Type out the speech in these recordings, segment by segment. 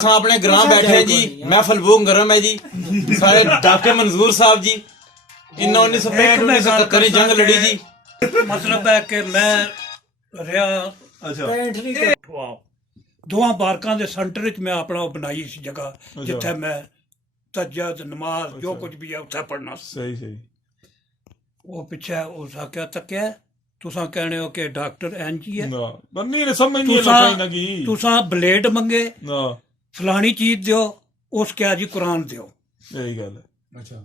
अपने ग्रां बैठे हैं जी, महफल वो गरम है जी। सारे डॉक्टर मंजूर साहब जी, इन्होंने 1965 1971 जंग लड़ी जी। मतलब है कि मैं ਰਿਹਾ दोवां बारकां दे सेंटर च मैं अपना बनाई सी जगह जिथे मैं तजद नमाज जो कुछ भी है उत्थे पढ़ना। सही सही। वो पिछे उस आख्या तक्या तुसां कहने हो कि डॉक्टर एन जी है, बन्नी ने समझ नहीं लगा ना की तुसां ब्लेड मंगे ना फलानी चीज दियो, उस क्या जी कुरान दियो। यही गल है। अच्छा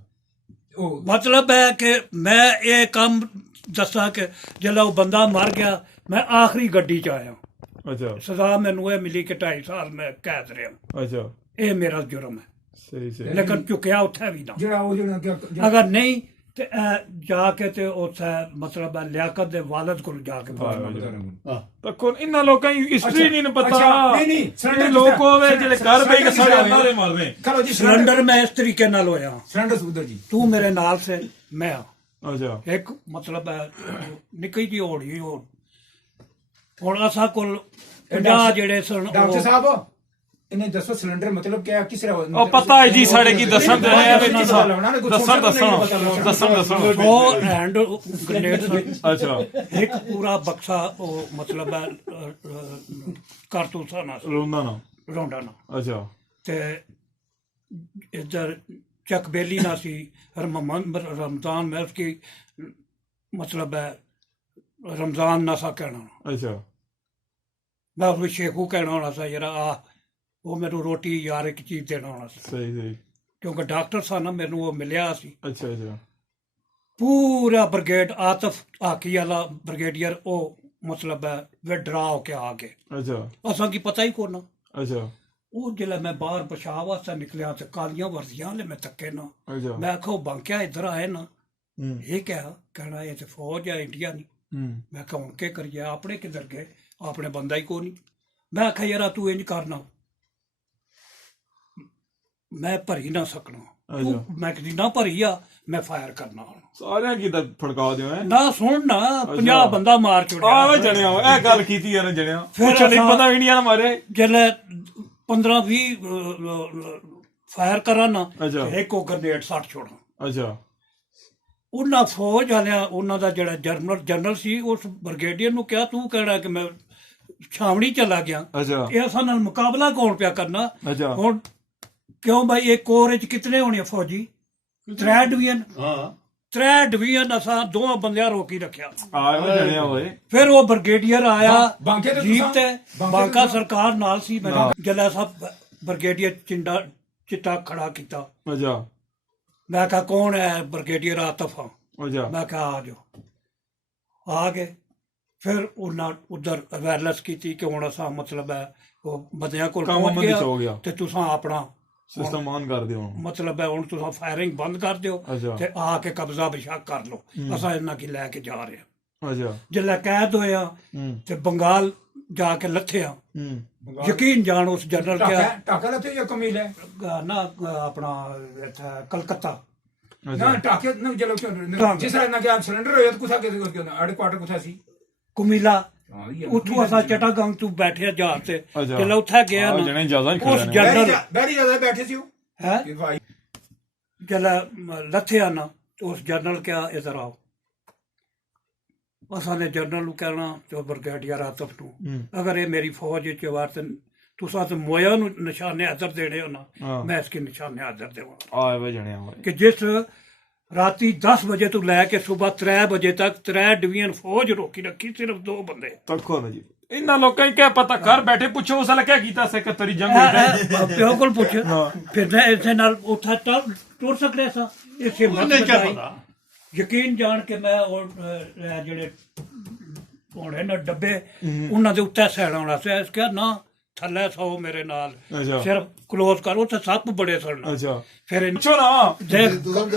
मतलब है कि मैं ये काम दसा कि जल्ला वो बंदा मर गया मैं आखिरी गड्डी च आया। अच्छा सजा मैनू ये मिली कि 2.5 साल मैं कैद रहा। अच्छा ये मेरा जुर्म है। सही सही। लेकिन चुकया उत्थे भी ना, अगर नहीं ते जाके ते उत्थे मतलब है लियाकत दे वालिद को जाके तो कौन इन लोगों की हिस्ट्री नहीं पता। नहीं लोग होवे जेड़े घर बई के सारे मारे मार रहे। चलो जी सिलेंडर मैं इस तरीके नाल होया, सिलेंडर सुधर जी तू मेरे नाल से मैं अच्छा एक मतलब है निक्की जी होड़ी हो हुण असा कोल 50 जेड़े सन डॉक्टर साहब इन्हें दसो सिलेंडर मतलब क्या किस तरह ओ पता है जी साढ़े की दसन दे रहे हैं दसन वो हैंड ग्रेनेड सन। अच्छा एक पूरा बक्सा वो मतलब है कारतूसा ना रोंदा ना रौंडा ना अच्छा ते इधर चकबेली ना सी रमजान में उसकी मतलब है रमजान ना सा कहना, अच्छा मैं उसमें शेखू कहना होना सा जरा आ वो मेरे रोटी यार एक चीज देना होना सा सही सही। क्योंकि डॉक्टर सा ना मेनू वो मिलिया सी। अच्छा अच्छा पूरा ब्रिगेड आतफ हाकी वाला ब्रिगेडियर वो मतलब है वे डरा होके आ गए। अच्छा असा की पता ही कोना। अच्छा वो जिला मैं बाहर बचाव वास्ते निकलिया तो कालियां वर्दियां ले मैं तक्के ना, अच्छा मैं आखो बांकिया इधर आए ना ये क्या कहना ये तो फौज है इंडिया नहीं। मैं कहा हूं के करिए अपने किधर गए अपने बंदा ही को नहीं। मैं आखा यार तू इंज करना मैं भरी ना सकना, तू मैं कदी ना भरी आ मैं फायर करना सारे की फड़का दियो है ना सुन ना 50 बंदा मार छुड़िया। आवे जणिया ए गल कीती यार जणिया फिर फिर नहीं पता इंडिया मारे जल्ले 15-20 फायर करा ना अच्छा एक को ग्रेनेड सट छोड़ा। अच्छा ਉਹਨਾਂ ਫੌਜ ਵਾਲਿਆਂ ਉਹਨਾਂ ਦਾ ਜਿਹੜਾ ਜਨਰਲ ਸੀ ਉਸ ਬ੍ਰਿਗੇਡੀਅਰ ਨੂੰ ਕਿਹਾ ਤੂੰ ਕਹਿਣਾ ਕਿ ਮੈਂ ਛਾਵਣੀ ਚਲਾ ਗਿਆ, अच्छा ਇਹ ਅਸਾਂ ਨਾਲ ਮੁਕਾਬਲਾ ਕੌਣ ਪਿਆ ਕਰਨਾ। अच्छा ਹੁਣ ਕਿਉਂ ਭਾਈ ਇਹ ਕੋਰ ਵਿੱਚ ਕਿਤਨੇ ਹੋਣੇ ਫੌਜੀ 3 ਡਿਵੀਜ਼ਨ हाँ 3 ਡਿਵੀਜ਼ਨ ਅਸਾਂ ਦੋਵਾਂ ਬੰਦਿਆਂ ਰੋਕੀ ਰੱਖਿਆ। आवे जणिया होए ਫਿਰ ਉਹ ਬ੍ਰਿਗੇਡੀਅਰ ਆਇਆ ਬਾਂਕੇ ਤੇ ਜੀਪ ਤੁਸੀਂ- ਤੇ ਬਾਂਕੇ ਬਾਂਕਾ ਤੇ ਸਰਕਾਰ ਨਾਲ ਸੀ। ਮੈਂ ਜੱਲਾ ਸਾਹਿਬ ਬ੍ਰਿਗੇਡੀਅਰ ਚਿੱਟਾ ਖੜਾ ਕੀਤਾ। अच्छा ਮੈਂ ਕਿਹਾ ਕੌਣ ਹੈ ਬ੍ਰਿਗੇਡੀਅਰ ਆਤਫ ਆ। अच्छा ਮੈਂ ਕਿਹਾ ਆ ਜਾਓ ਆ ਗਏ। ਫਿਰ ਉਹਨਾਂ ਉਧਰ ਅਵੇਅਰਨੈਸ ਕੀਤੀ ਕਿ ਹੁਣ ਅਸਾਂ ਮਤਲਬ ਹੈ ਉਹ ਬੰਦਿਆਂ ਕੋਲ ਕੰਮ ਪਹੁੰਚ ਬੰਦ ਹੋ ਗਿਆ ਗਿਆ ਤੇ ਤੁਸੀਂ ਆਪਣਾ सिस्टम ऑन कर दियो ਮਤਲਬ ਹੈ ਹੁਣ ਤੁਸੀਂ ਫਾਇਰਿੰਗ ਬੰਦ ਕਰ ਦਿਓ अच्छा ਤੇ ਆ ਕੇ ਕਬਜ਼ਾ ਬਿਸ਼ਕ ਕਰ ਲਓ। ਅਸਾਂ ਇਹਨਾਂ ਕੀ ਲੈ ਕੇ ਜਾ ਰਹੇ ਹਾਂ। अच्छा ਜਿੱਲੇ ਕੈਦ ਹੋਇਆ ਤੇ ਬੰਗਾਲ ਜਾ ਕੇ ਲੱਥਿਆ। ਯਕੀਨ ਜਾਣ ਉਸ ਜਨਰਲ ਕਿਹਾ टाका लेते या कमील है ਨਾ ਆਪਣਾ ਇੱਥੇ ਕਲਕੱਤਾ ना टाके ना चलो जिस तरह ना क्या सिलेंडर होया तो कुथा के अड़े क्वार्टर कुथा सी ਕੁਮੀਲਾ हां ये ਉੱਥੋਂ ਅਸਾਂ ਚਟਾਗੰਗ ਤੋਂ ਬੈਠਿਆ ਜਹਾਜ਼ ਤੇ अच्छा। ਜਦੋਂ ਉੱਥੇ ਗਿਆ आवे ਨਾ जणे ज्यादा ही ਉਸ खड़े ਜਨਰਲ बैरी ज्यादा बैठे सी है कि भाई जला लथे आना तो उस जनरल क्या इधर आओ। असा ने जनरल कहना तो ब्रिगेडियर आतफ नू अगर ये मेरी फौज वार तुसा तो मोया नू निशाने अदर देने हो ना मैं इसके निशाने अदर देवा आवे जणिया होए कि जिस राती 10 बजे तो लैके सुबह 3 बजे तक 3 डिवीजन फौज रोकी रखी सिर्फ 2 बंदे। तखो ना जी इन्ना लोकां की क्या पता घर बैठे पूछो उस वाला क्या कीता सेक्रेटरी जंग होई प्यो को पूछ फिर मैं इसे नाल उठा टुर सकदे सा इसे मत पता यकीन जान के मैं ਜਿਹੜੇ ਹੋਣੇ ਨਾ ਡੱਬੇ ਉਹਨਾਂ ਦੇ ਉੱਤੇ ਸੈਣਾ ਹੋਣਾ ਸੀ। ਇਸ ਕਿਹਾ ਨਾ ਥੱਲੇ ਸੌ ਮੇਰੇ ਨਾਲ ਸਿਰਫ ਕਲੋਜ਼ ਕਰ ਉੱਥੇ ਸੱਪ ਬੜੇ ਸਨ। अच्छा ਫਿਰ पूछो ना ਦੇਖ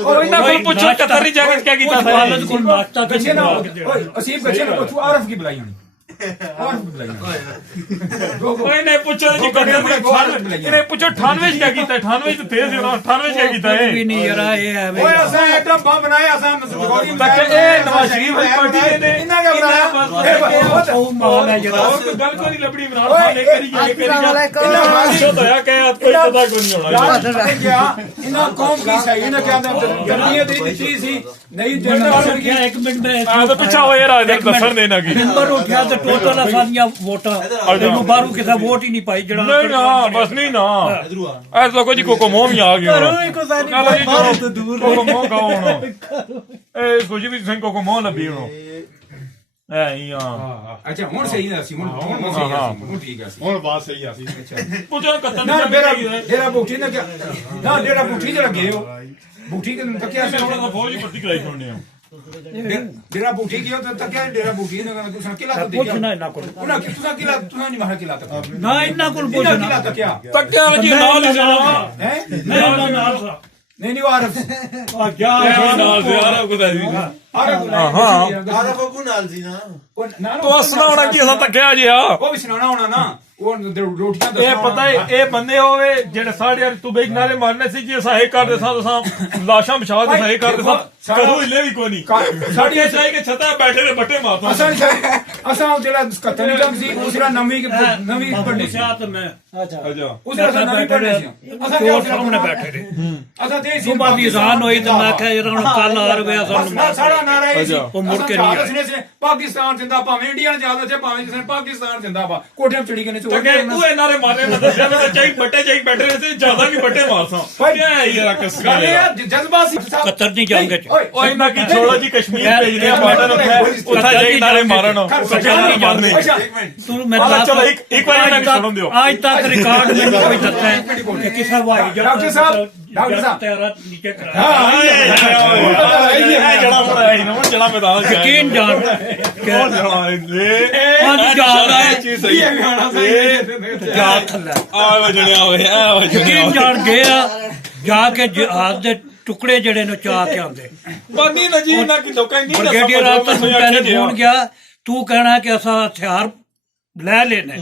ओ इन्ना को पूछो कतरी जंग क्या कीता वालिद को नाश्ता बच्चे ना के ओए असीब बच्चे ना तू आरफ की बुलाई होनी ਓਏ ਨੇ ਪੁੱਛੋ ਜੀ ਇਹਨੇ ਪੁੱਛੋ 98 ਚ ਕਿਆ ਕੀਤਾ 98 ਚ ਥੇ ਸੀ 98 ਚ ਕਿਆ ਕੀਤਾ ਵੀ ਇਹ ਨਹੀਂ ਯਾਰ ਇਹ ਐਵੇਂ ਓਏ ਅਸਾਂ ਐਟਮ ਬੰਬ ਬਣਾਇਆ ਅਸਾਂ ਗੋਲੀ ਤੱਕ ਇਹ ਨਵਾਜ਼ ਸ਼ਰੀਫ ਦੀ ਪਾਰਟੀ ਨੇ ਇਹਨਾਂ ਕਿਆ ਬਣਾਇਆ ਉਹ ਮਾਲ ਹੈ ਜਿਹੜਾ ਹੋਰ ਕੋਈ ਗੱਲ ਕੋਈ ਲੱਭੜੀ ਬਣਾ ਖਾਣੇ ਕਰੀ ਗਏ ਪੁੱਛੋ ਤਾਂ ਆ ਕਿ ਕੋਈ ਪਤਾ ਕੋਈ ਨਹੀਂ ਹੋਣਾ ਇਹਨਾਂ ਕੌਮ ਕੀ ਸਹੀ ਇਹਨਾਂ ਕਿਆ ਜਮੀਅਤ ਦੀ ਦਿੱਤੀ ਸੀ ਨਹੀਂ ਜਨਰਲ ਗਿਆ 1 ਮਿੰਟ ਮੈਂ ਆ ਤਾਂ ਪਿੱਛਾ ਹੋਏ ਰਾਜ ਦੇ ਦੱਸਣ ਦੇਣਾ ਕੀ ਨੰਬਰ ਉੱਠਿਆ ਤੇ ਟੋਟਲ ਅਸਾਂ ਵੋਟਾਂ ਤੈਨੂੰ ਬਾਹਰੋਂ ਕਿਸੇ ਵੋਟ ਹੀ ਨਹੀਂ ਪਾਈ ਜਿਹੜਾ ਨਹੀਂ ਨਾ ਬਸ ਨਹੀਂ ਨਾ ਐਸ ਲੋਕੋ ਜੀ ਕੋਕੋ ਮੋਹ ਵੀ ਆ ਗਿਆ ਕੋਕੋ ਮੋਹ ਗਾਉਣ ਇਹ ਕੁਝ ਵੀ ਸਿੰਘ ਕੋਕੋ ਮੋਹ ਲੱਭੀ ਹੁਣ ਐ ਹੀ ਆ ਅੱਛਾ ਹੁਣ ਸਹੀ ਨਾ ਸੀ ਹੁਣ ਸਹੀ ਆ ਹੁਣ ਠੀਕ ਆ ਹੁਣ ਬਾਤ ਸਹੀ ਆ ਸੀ ਪੁੱਛੋ ਕੱਤਨ ਨਾ ਡੇਰਾ ਬੂਠੀ ਨੇ ਕਿਹਾ ਨਾ ਡੇਰਾ ਬੂਠੀ ਤੇ ਲੱਗੇ ਹੋ ਬੂਠੀ ਕੇ ਤੱਕਿਆ ਸੀ ਹੁਣ ਫੌਜ ਭਰਤੀ ਕਰਾਈ ਛੋੜਨੇ ਆ ਡੇਰਾ ਬੂਠੀ ਕੀ ਉਹ ਤੱਕਿਆ ਡੇਰਾ ਬੂਠੀ ਨੇ ਕੁਛ ਕਿਲਾ ਤਾਂ ਦੇਖਿਆ ਪੁੱਛਣਾ ਇਹਨਾਂ ਕੋਲ ਉਹਨਾਂ ਕਿ ਤੁਸੀਂ ਕਿਲਾ ਤੁਸੀਂ ਨਹੀਂ ਮਾਰਾ ਕਿਲਾ ਤੱਕ ਨਾ ਇਹਨਾਂ ਕੋਲ ਕਿਲਾ ਪੁੱਛਣਾ ਤੱਕਿਆ ਤੱਕਿਆ ਵਿੱਚ ਨਾਲ ਹੀ ਜਾਣਾ ਹੈ ਨਹੀਂ ਉਹਨਾਂ ਨਾਲ ਸਾ ਨਹੀਂ ਨਹੀਂ ਆਰਫ ਆ ਜਾ ਨਾਲ ਦੇ ਆ ਕੁਝ ਜੀ ਆਰਫ ਬੱਬੂ ਨਾਲ ਸੀ ਨਾ ਨਾ ਤੂੰ ਸੁਣਾਉਣਾ ਕੀ ਅਸਾਂ ਤੱਕਿਆ ਜਿਆ ਉਹ ਵੀ ਸੁਣਾਉਣਾ ਹੋਣਾ ਨਾ ਉਹ ਰੋਟੀਆਂ ਇਹ ਪਤਾ ਹੈ ਇਹ ਬੰਦੇ ਹੋਵੇ ਜਿਹੜੇ ਸਾਡੇ ਤੂੰ ਬੇਕ ਨਾਰੇ ਮਾਰਨੇ ਸੀ ਜੇ ਸਹਾਇ ਕਰਦੇ ਸਾਂ ਤਾਂ ਲਾਸ਼ਾਂ ਵਿਛਾ ਦੇ ਸਹਾਇ ਕਰਦੇ ਸਾਂ ਕਦੋਂ ਹਿੱਲੇ ਵੀ ਕੋਈ ਨਹੀਂ ਸਾਡੀ ਇਹ ਚਾਹੀ ਕਿ ਛੱਤਾ ਬੈਠੇ ਨੇ ਬੱਟੇ ਮਾਰਦਾ ਅਸਾਂ ਜਿਹੜਾ ਕਤਲ ਜੰਗ ਸੀ ਉਸਰਾ ਨਵੀਂ ਪੜ੍ਹਨੀ ਸੀ ਸਿਆਤ ਮੈਂ ਅੱਛਾ ਉਸਰਾ ਅਸਾਂ ਨਵੀਂ ਪੜ੍ਹਨੀ ਸੀ ਅਸਾਂ ਦੋ ਸਾਹਮਣੇ ਬੈਠੇ ਨੇ ਅਸਾਂ ਤੇ ਸੀ ਸੁਬਾਹ ਦੀ ਅਜ਼ਾਨ ਹੋਈ ਤੇ ਮੈਂ ਕਿਹਾ ਯਾਰ ਹੁਣ ਕੱਲ ਆ ਰਵੇ ਸਾਨੂੰ ਸਾਡਾ ਨਾਰਾ ਇਹ ਸੀ ਉਹ ਮੁੜ ਕੇ ਨਹੀਂ ਆਇਆ ਪਾਕਿਸਤਾਨ ਜਿੰਦਾ ਭਾਵੇਂ ਇੰਡੀਆ ਨੇ ਜ਼ਿਆਦਾ ਇੱਥੇ ਭਾਵੇਂ ਕਿਸੇ ਪਾਕਿਸਤਾਨ ਜਿੰਦਾ ਵਾ ਕੋਠਿਆਂ ਚੜੀ ਕੇ ਨੇ ਚੋਰ ਕਿ ਉਹ ਇਹਨਾਂ ਦੇ ਮਾਰੇ ਮੈਂ ਦੱਸਿਆ ਮੈਂ ਚਾਹੀ ਬੱਟੇ ਚਾਹੀ ਬੈਠੇ ਨੇ ਤੇ ਜ਼ਿਆਦਾ ਵੀ ਬੱਟੇ ਮਾਰਸਾਂ ਕਿਆ ਯਾਰ ਕਸਕਾ ਜਜ਼ਬਾ ਸੀ ਕਤਰ ਨਹੀਂ ਜਾਊਂਗੇ ਉਹ ਇਹਨਾਂ ਕੀ ਛੋੜੋ ਜੀ ਕਸ਼ਮੀਰ ਭੇਜਦੇ ਆ ਬਾਰਡਰ ਉੱਥੇ ਜਾਈ ਨਾਰੇ ਮਾਰਨ ਸੱਚਾ ਨਹੀਂ ਮਾਰਨੇ ਤੂੰ ਮੈਂ ਦੱਸ ਚਲੋ ਇੱਕ ਵਾਰ ਇਹਨਾਂ ਨੂੰ ਸੁਣਨ ਦਿਓ ਅੱਜ ਤੱਕ ਰਿਕਾਰਡ ਮੈਨੂੰ ਕੋਈ ਦੱਸਿਆ ਹੈ ਕਿ ਕਿਸੇ ਹਵਾਈ ਡਾਕਟਰ ਸਾਹਿਬ ਤੇਰਾ ਨੀਚੇ ਕਰਾਇਆ ਇਹ ਜੜਾ ਬੜਾ ਹੈ ਨਾ ਜੜਾ ਮੈਦਾਨ ਚ ਯਕੀਨ ਜਾਣ ਕੌਣ ਜੜਾ ਅੱਜ ਜਾਣਾ ਹੈ ਚੀਜ਼ ਸਹੀ ਹੈ ਜਾ ਥੱਲੇ ਆ ਵਜਣਿਆ ਹੋਇਆ ਆ ਯਕੀਨ ਜਾਣ ਗਿਆ ਜਾ ਕੇ ਜਹਾਜ਼ ਦੇ ਟੁਕੜੇ ਜਿਹੜੇ ਨੂੰ ਚਾਹ ਕੇ ਆਉਂਦੇ ਬੰਦੀ ਨਾ ਜੀ ਨਾ ਕਿ ਲੋਕਾਂ ਨਹੀਂ ਬ੍ਰਿਗੇਡੀਅਰ ਆਫਸਰ ਨੂੰ ਟੈਲੀਫੋਨ ਗਿਆ ਤੂੰ ਕਹਿਣਾ ਕਿ ਅਸਾਂ ਹਥਿਆਰ ਲੈ ਲੈਣੇ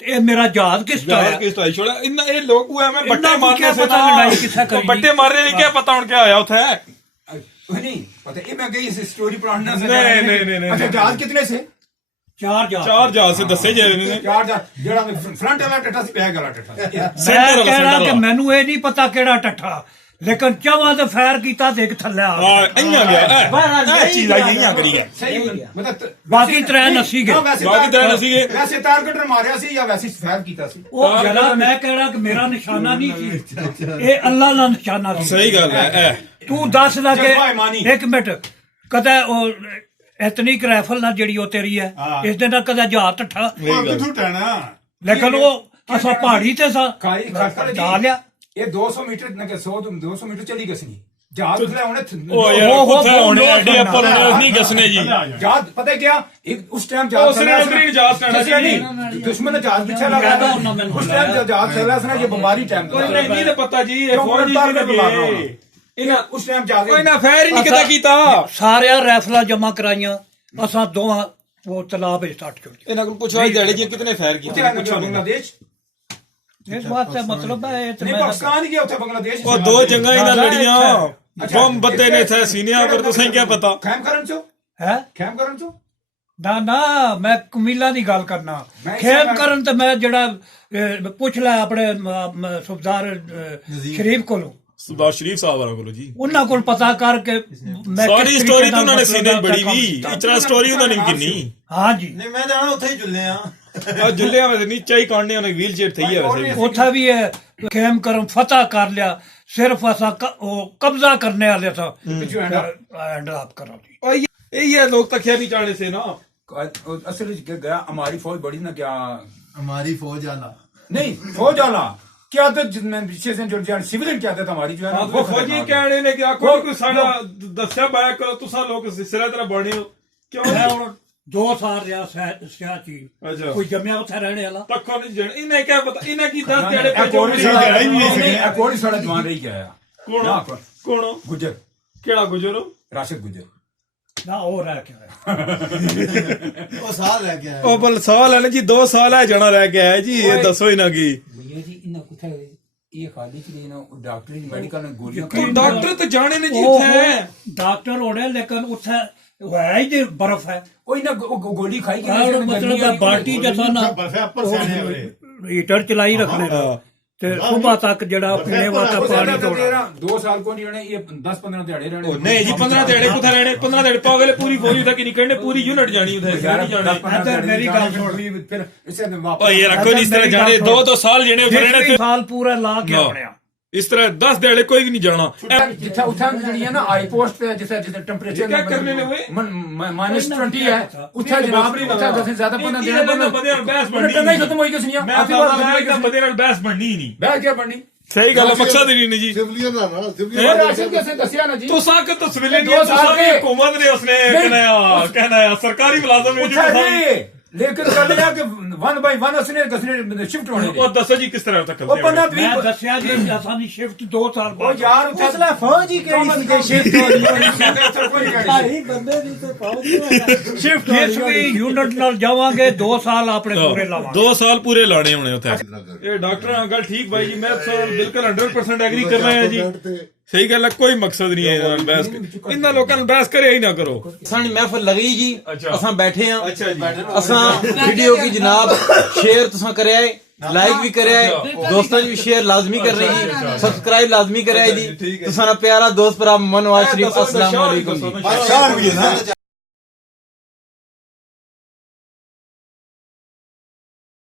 ਤੇ ਇਹ ਮੇਰਾ ਜਹਾਜ਼ ਕਿਸ ਦਾ ਹੈ ਕਿਸ ਤਰ੍ਹਾਂ ਛੋੜਾ ਇੰਨਾ ਇਹ ਲੋਕ ਉਹ ਐਵੇਂ ਬੱਟੇ ਇਹਨਾਂ ਨੂੰ ਮਾਰਨੇ ਕਿਆ ਸੇ ਪਤਾ ਲੜਾਈ ਕਿੱਥੇ ਕਰੀ ਬੱਟੇ ਮਾਰਨੇ ਨਹੀਂ ਕਿਆ ਪਤਾ ਹੁਣ ਕਿਆ ਹੋਇਆ ਉੱਥੇ नहीं पता ये मैं गई इस स्टोरी पढ़ने से नहीं अच्छा जहाज कितने से ਚਾਰ ਜਹਾਜ਼ ਚਾਰ ਜਹਾਜ਼ ਸੇ ਦੱਸੇ ਜੇ ਨੇ चार जहाज जेड़ा फ्रंट वाला टट्टा से बैक वाला टट्टा ਮੈਂ ਕਹਿਣਾ ਕਿ ਮੈਨੂੰ ਇਹ ਨਹੀਂ ਪਤਾ ਕਿਹੜਾ ਟੱਠਾ ਲੇਕਿਨ ਚਾਹਾਂ ਤੇ ਫਾਇਰ ਕੀਤਾ ਤੇ ਇੱਕ ਥੱਲੇ ਆ ਗਿਆ ਆ ਇੰਨਾ ਗਿਆ ਇਹ ਚੀਜ਼ ਆ ਇੰਨਾ ਕਰੀ ਗਿਆ सही मतलब ਬਾਕੀ ਤਰੇ ਨਸੀ ਗਏ ਬਾਕੀ ਤਰੇ ਨਸੀ ਗਏ वैसे टारगेट मारिया सी या वैसे फायर कीता सी ਉਹ ਜਰਾ ਮੈਂ ਕਹਿਣਾ ਕਿ ਮੇਰਾ ਨਿਸ਼ਾਨਾ ਨਹੀਂ ਸੀ ਇਹ ਅੱਲਾ ਦਾ ਨਿਸ਼ਾਨਾ ਸੀ ਸਹੀ ਗੱਲ ਹੈ ਤੂੰ ਦੱਸ ਲਾ ਜਜ਼ਬਾ ਇਮਾਨੀ। ਕਿ ਇੱਕ ਮਿੰਟ ਕਦੇ ਉਹ ਇਤਨੀ ਰਾਈਫਲ ਨਾਲ ਜਿਹੜੀ ਉਹ ਤੇਰੀ ਹੈ ਇਸ ਦੇ ਨਾਲ ਕਦੇ ਜਹਾਜ਼ ਟੱਠਾ ਕਿੱਥੋਂ ਟਾਣਾ ਲੇਕਿਨ ਉਹ ਅਸਾਂ ਪਹਾੜੀ ਤੇ ਸਾਂ खाली खाली ਡਾ ਲਿਆ ये 200 मीटर ना के 100 200 मीटर चली गई सी जहाज उठले होने ਓ ਯਾਰ ਉੱਥੇ ਹੁਣ ਐਡੇ ਉੱਪਰ ਨਹੀਂ ਦੱਸਣੇ ਜੀ जहाज पता है क्या एक उस टाइम जहाज उसने उधर ही जहाज चढ़ा जैसे नहीं दुश्मन ने जहाज पीछे लगा था उस टाइम जब जहाज चला था ना ये बमबारी टाइम ਕੋਈ ਨਹੀਂ ਤੇ ਪਤਾ ਜੀ ਇਹ ਫੌਜੀ ਜੀ ਲੱਗੇ ਇਹਨਾਂ ਉਸ ਟਾਈਮ ਜਹਾਜ਼ ਕੋਈ ਨਾ ਫੈਰ ਹੀ ਨਹੀਂ ਕਿਤਾ ਕੀਤਾ ਸਾਰਿਆਂ ਰਾਈਫਲਾਂ ਜਮ੍ਹਾਂ ਕਰਾਈਆਂ ਅਸਾਂ ਦੋਹਾਂ ਉਹ ਤਲਾਬ ਵਿੱਚ ਸੱਟ ਚੁੱਕੇ ਇਹਨਾਂ ਕੋਲ ਪੁੱਛਿਆ ਦਿਹਾੜੇ ਜੀ ਕਿਤਨੇ ਫੈਰ ਕੀਤੇ बांग्लादेश ਇਸ ਬਾਤ ਦਾ ਮਤਲਬ ਹੈ ਇਹ नहीं पाकिस्तान ही गया उठे बांग्लादेश ਉਹ ਦੋ ਜੰਗਾਂ ਇਹਨਾਂ ਲੜੀਆਂ ਬੰਬ ਬੱਤੇ ਨੇ ਇੱਥੇ ਸੀਨਿਆਂ ਪਰ ਤੁਸੀਂ ਕੀ ਪਤਾ ਖੈਮ ਕਰਨ ਚੋ ਹੈ ਖੈਮ ਕਰਨ ਚੋ ਨਾ ਨਾ ਮੈਂ ਕਮੀਲਾ ਦੀ ਗੱਲ ਕਰਨਾ ਖੇਮ ਕਰਨ ਤੇ ਮੈਂ ਜਿਹੜਾ ਪੁੱਛ ਲੈ ਆਪਣੇ ਸੁਬਦਾਰ ਸ਼ਰੀਫ ਕੋਲੋਂ ਸੁਭਾਸ਼ ਸ਼ਰੀਫ ਸਾਹਿਬ ਵਾਲਾ ਕੋਲ ਜੀ ਉਹਨਾਂ ਕੋਲ ਪਤਾ ਕਰਕੇ ਮੈਂ ਸਾਰੀ ਸਟੋਰੀ ਤਾਂ ਉਹਨਾਂ ਨੇ ਸੀਨੇ ਬੜੀ ਵੀ ਇਤਨਾ ਸਟੋਰੀ ਉਹਨਾਂ ਨੇ ਕਿੰਨੀ ਹਾਂ ਜੀ ਨਹੀਂ ਮੈਂ ਜਾਣਾ ਉੱਥੇ ਹੀ ਜੁੱਲੇ ਆ ਆ ਜੁੱਲਿਆਂ ਵਿੱਚ ਨੀਚੇ ਹੀ ਕਾਂਡੇ ਉਹਨੇ ਵੀਲ ਚੇਅਰ ਥਈ ਹੈ ਵੈਸੇ ਉੱਥੇ ਵੀ ਇਹ ਖੇਮ ਕਰਮ ਫਤਹ ਕਰ ਲਿਆ ਸਿਰਫ ਅਸਾਂ ਉਹ ਕਬਜ਼ਾ ਕਰਨੇ ਵਾਲੇ ਸਾਂ ਐਂਡ ਆਪ ਕਰਾ ਦੀ ਇਹ ਹੈ ਲੋਕ ਤੱਕਿਆ ਨਹੀਂ ਚਾਹਣੇ ਸੇ ਨਾ असल में गया हमारी फौज बड़ी ना क्या हमारी फौज आला नहीं फौज वाला क्या तो पीछे से जो सिविलियन क्या था हमारी जो है ना ਉਹ ਫੌਜੀ ਕਹਿਣੇ ਨੇ ਕਿ ਆਖੋ ਕੋਈ ਸਾਡਾ ਦੱਸਿਆ ਬਾਇਆ ਕਰੋ ਤੁਸੀਂ ਲੋਕ ਸਿਰੇ ਤਰ੍ਹਾਂ ਬਣੇ ਹੋ ਕਿਉਂ ਮੈਂ ਹੁਣ 2 ਸਾਲ ਰਿਹਾ ਸਿਆਚੀ ਅੱਛਾ ਕੋਈ ਜੰਮਿਆ ਉੱਥੇ ਰਹਿਣੇ ਵਾਲਾ ਤੱਕੋ ਨਹੀਂ ਜਣ ਇਹਨੇ ਕਿਆ ਪਤਾ ਇਹਨੇ ਕੀ 10 ਦਿਹਾੜੇ कोई साढ़ा जवान रही गया ਕੌਣ ਕੌਣ गुजर ਕਿਹੜਾ ਗੁਜਰੋ राशिद गुजर ਨਾ ਉਹ ਰਹਿ ਕੇ ਆਇਆ। ਉਹ ਸਾਹ ਲੈ ਕੇ ਆਇਆ ਉਹ ਬਲ ਸਾਲ ਹੈ ਨਾ ਜੀ 2 ਸਾਲ ਹੈ ਜਾਣਾ ਰਹਿ ਕੇ ਆਇਆ ਜੀ ਇਹ ਦੱਸੋ ਹੀ ਨਾ ਕੀ भैया जी इन्ना कुछ ये खाली चीज ना डॉक्टर जी मेडिकल में गोलियां ਤੂੰ ਡਾਕਟਰ ਤੇ ਜਾਣੇ ਨੇ ਜੀ ਉਹ ਇੱਥੇ ਡਾਕਟਰ ਹੋਣੇ ਲੇਕਿਨ ਉੱਥੇ ਹੈ ਹੀ ਤੇ ਬਰਫ਼ ਹੈ कोई ना गोली खाई के और मतलब का बाल्टी जैसा ना ਬਰਫੇ ਉੱਪਰ ਸਿਆਣੇ ਹੋਏ ਹੀਟਰ ਚਲਾਈ ਰੱਖਣੇ ਦਾ ਤੇ ਸਵੇਰ ਤੱਕ ਜਿਹੜਾ ਪੀਣੇ ਵਾਲਾ ਪਾਣੀ ਤੋੜਾ 2 साल को नहीं रहने ये 10-15 ਦਿਹਾੜੇ ਰਹਿਣੇ ਨਹੀਂ ਜੀ 15 ਦਿਹਾੜੇ ਕੁੱਥੇ ਰਹਿਣੇ 15 ਦਿਹਾੜੇ ਪਾਗਲੇ ਪੂਰੀ ਫੌਜ ਤੱਕ ਨਹੀਂ ਕੱਢਣੇ ਪੂਰੀ ਯੂਨਿਟ ਜਾਣੀ ਉਥੇ ਨਹੀਂ ਜਾਣੇ ਮੇਰੀ ਗੱਲ ਸੁਣ। फिर इससे ਓ ਇਹ ਰੱਖੋ ਨਹੀਂ ਇਸ ਤਰ੍ਹਾਂ ਜਾਣੇ 2 ਸਾਲ ਜਣੇ ਉਥੇ ਰਹਿਣੇ ਸਾਲ ਪੂਰਾ ਲਾ ਕੇ ਆਪਣਿਆ ਇਸ ਤਰ੍ਹਾਂ 10 ਦਿਹਾੜੇ ਕੋਈ ਵੀ ਨਹੀਂ ਜਾਣਾ जितना उठा ਜਿਹੜੀ ਹੈ ਨਾ ਹਾਈ ਪੋਸਟ ਤੇ ਜਿੱਥੇ ਟੈਂਪਰੇਚਰ क्या करने ने वे? -20 है ਉੱਥੇ ਜਨਾਬ ਨਹੀਂ ਉੱਥੇ ਦਸ ਜ਼ਿਆਦਾ ਬੰਦਾ ਇਹਨਾਂ ਦਾ ਬੰਦੇ ਨਾਲ ਬਹਿਸ ਬਣਨੀ ਨਹੀਂ ਖਤਮ ਹੋਈ ਕਿਸ ਨਹੀਂ ਮੈਂ ਤਾਂ ਬੰਦੇ ਨਾਲ ਬਹਿਸ ਬਣਨੀ ਹੀ ਨਹੀਂ ਬਹਿ ਕੇ ਬਣਨੀ ਸਹੀ ਗੱਲ ਹੈ ਮਕਸਦ ਹੀ ਨਹੀਂ ਜੀ ਸਿਵਲੀਅਨ ਨਾ ਨਾ और ਸਿਵਲੀਅਨ राशन कैसे दसिया ना जी तो साकत तो सिविलियन दो तो साल सारी के- हुकूमत ने उसने कहना है सरकारी मुलाजम है उठा जो नहीं लेकिन कर लिया कि 1 बाय 1 उसने शिफ्ट होने और दसो जी किस तरह तक ਉਹ ਬੰਦਾ ਮੈਂ ਦੱਸਿਆ ਜੀ ਅਸਾਨੀ ਸ਼ਿਫਟ 2 ਸਾਲ ਉਹ ਬਾਅਦ ਯਾਰ ਉੱਥੇ ਉਸਲਾ ਫੌਜ ਹੀ ਕਿਹੜੀ ਸੀ ਜੇ ਸ਼ਿਫਟ ਹੋ ਕੋਈ ਗੱਲ ਭਾਈ ਬੰਦੇ ਦੀ ਤੇ ਫੌਜ ਹੀ ਹੋਇਆ ਸ਼ਿਫਟ ਜਿਸ ਵੀ ਯੂਨਿਟ ਨਾਲ ਜਾਵਾਂਗੇ 2 ਸਾਲ ਆਪਣੇ ਪੂਰੇ ਲਾਵਾਂਗੇ 2 ਸਾਲ पूरे लाने होने होते ये डॉक्टर गल ठीक भाई जी मैं बिल्कुल 100% एग्री कर रहे हैं जी सही गल है कोई मकसद नहीं है बहस इन्ना लोगों ने बहस करे ही ना करो ਸਾਡੀ ਮਹਿਫਲ ਲਗੀ ਜੀ ਅੱਛਾ। ਅਸਾਂ ਬੈਠੇ ਆ अच्छा जी ਅਸਾਂ ਵੀਡੀਓ ਕੀ ਜਨਾਬ ਸ਼ੇਅਰ ਤੁਸੀਂ ਕਰਿਆ ਹੈ ਲਾਈਕ ਵੀ ਕਰਿਆ ਹੈ ਦੋਸਤਾਂ ਜੀ ਵੀ ਸ਼ੇਅਰ ਲਾਜ਼ਮੀ ਕਰਨੀ ਜੀ ਸਬਸਕ੍ਰਾਈਬ ਲਾਜ਼ਮੀ ਕਰਿਆ ਜੀ ਤੁਸੀਂ ਪਿਆਰਾ ਦੋਸਤ ਭਰਾ ਮਨਵਾਜ਼ ਸ਼ਰੀਫ ਅਸਲਾਮ ਵਾਲੇਕੁਮ ਜੀ ਸ਼ਾਨ ਵੀ ਹੈ ਨਾ